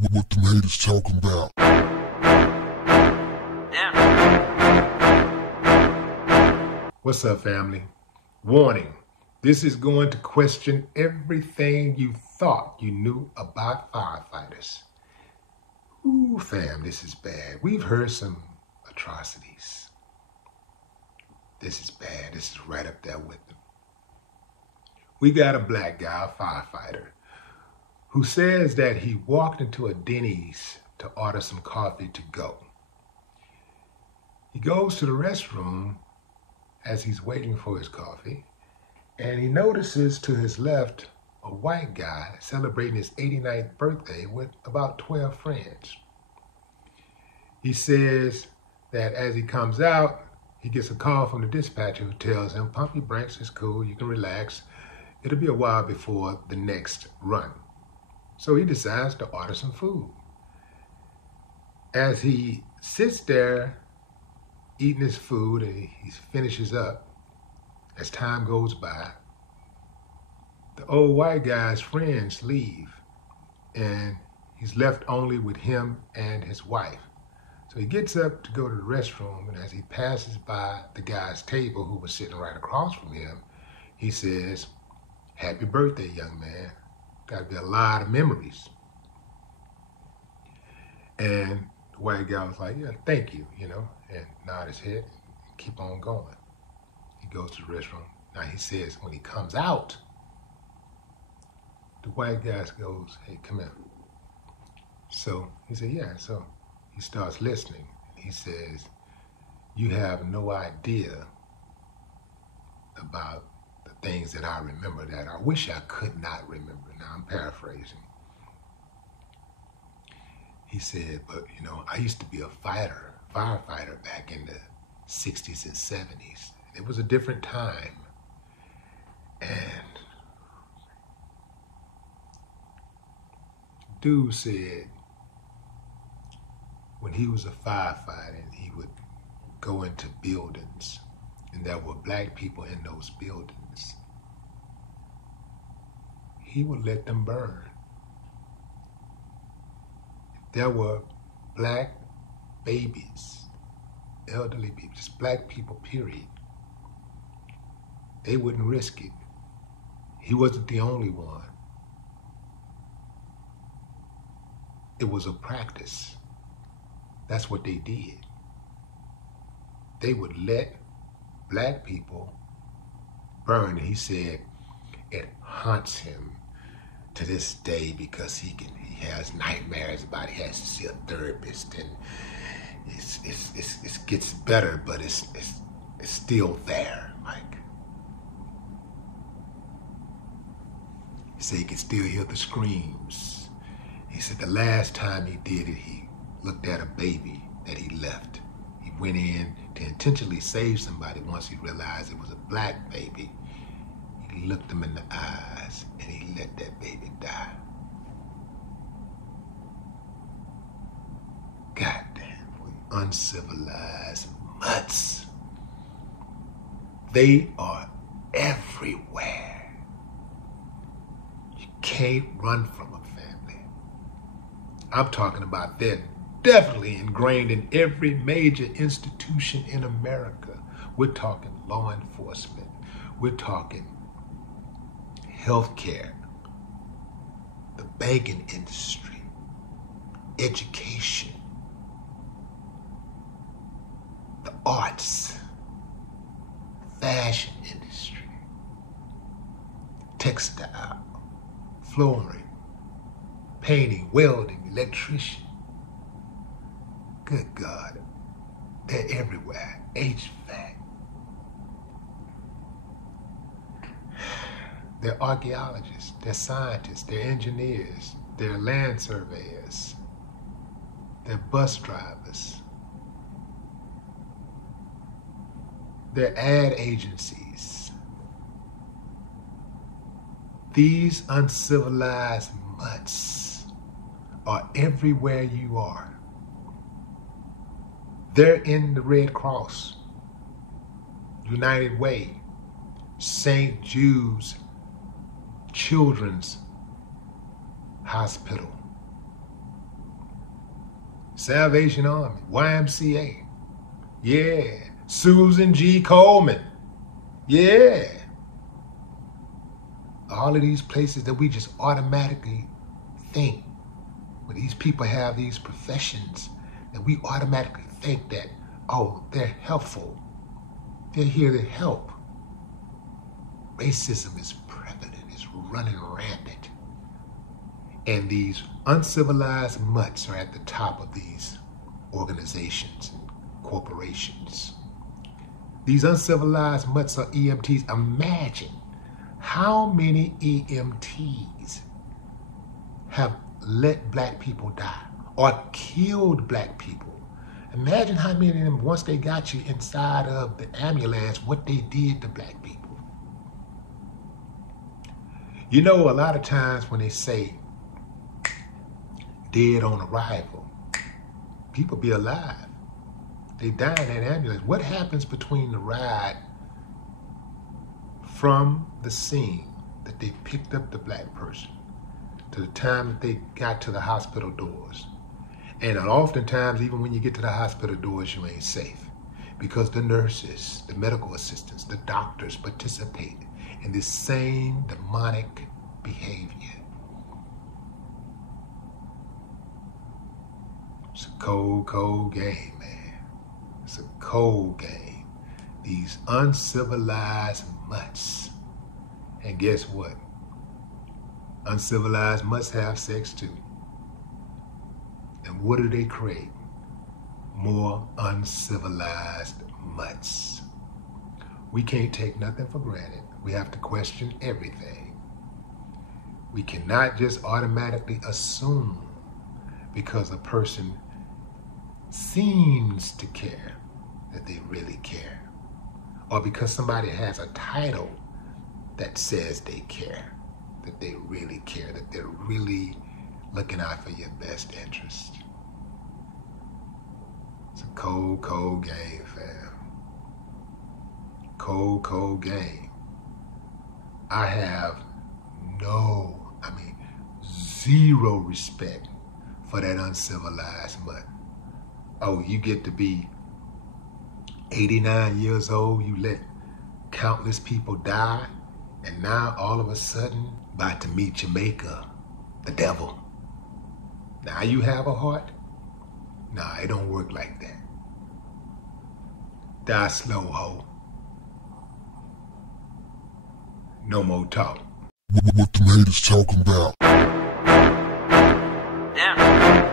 What the haters talking about? What's up, family? Warning, this is going to question everything you thought you knew about firefighters. Ooh, fam, this is bad. We've heard some atrocities. This is bad. This is right up there with them. We got a black guy, a firefighter, who says that he walked into a Denny's to order some coffee to go. He goes to the restroom as he's waiting for his coffee, and he notices to his left a white guy celebrating his 89th birthday with about 12 friends. He says that as he comes out, he gets a call from the dispatcher who tells him, "Pump your brakes, it's cool, you can relax. It'll be a while before the next run." So he decides to order some food. As he sits there eating his food and he finishes up, as time goes by, the old white guy's friends leave and he's left only with him and his wife. So he gets up to go to the restroom, and as he passes by the guy's table who was sitting right across from him, he says, "Happy birthday, young man. Got to be a lot of memories." And the white guy was like, "Yeah, thank you," and nod his head and keep on going. He goes to the restroom. Now he says when he comes out, the white guy goes, "Hey, come here." So he said, "Yeah." So he starts listening. He says, "You have no idea about the things that I remember that I wish I could not remember." Now I'm paraphrasing. He said, "But I used to be a firefighter back in the 60s and 70s. It was a different time. And dude said when he was a firefighter and he would go into buildings and there were black people in those buildings, he would let them burn. If there were black babies, elderly people, just black people, period, they wouldn't risk it. He wasn't the only one. It was a practice. That's what they did. They would let black people burn." He said it haunts him to this day because he has nightmares about it. He has to see a therapist, and it gets better, but it's still there. Like, he said he could still hear the screams. He said the last time he did it, he looked at a baby that he left. He went in to intentionally save somebody. Once he realized it was a black baby, he looked them in the eyes and he let that baby die. Goddamn, we uncivilized mutts. They are everywhere. You can't run from a family. I'm talking about they're definitely ingrained in every major institution in America. We're talking law enforcement. We're talking healthcare, the banking industry, education, the arts, fashion industry, textile, flooring, painting, welding, electrician. Good God, they're everywhere. HVAC. They're archaeologists, they're scientists, they're engineers, they're land surveyors, they're bus drivers, they're ad agencies. These uncivilized mutts are everywhere you are. They're in the Red Cross, United Way, St. Jude's Children's Hospital, Salvation Army, YMCA. Yeah. Susan G. Coleman. Yeah. All of these places that we just automatically think, when these people have these professions, that we automatically think that, oh, they're helpful. They're here to help. Racism is prevalent, it's running rampant. And these uncivilized mutts are at the top of these organizations and corporations. These uncivilized mutts are EMTs. Imagine how many EMTs have let black people die or killed black people. Imagine how many of them, once they got you inside of the ambulance, what they did to black people. You know, a lot of times when they say dead on arrival, people be alive. They die in that ambulance. What happens between the ride from the scene that they picked up the black person to the time that they got to the hospital doors? And oftentimes, even when you get to the hospital doors, you ain't safe because the nurses, the medical assistants, the doctors participate in this same demonic behavior. It's a cold, cold game, man. It's a cold game. These uncivilized mutts. And guess what? Uncivilized mutts have sex too. And what do they create? More uncivilized mutts. We can't take nothing for granted. We have to question everything. We cannot just automatically assume because a person seems to care that they really care. Or because somebody has a title that says they care, that they really care, that they're really looking out for your best interest. It's a cold, cold game, fam. Cold, cold game. I have zero respect for that uncivilized mutt. Oh, you get to be 89 years old, you let countless people die, and now all of a sudden, about to meet your maker, the devil. Now you have a heart? Nah, it don't work like that. Die slow, ho. No more talk. What the haters talking about? Damn.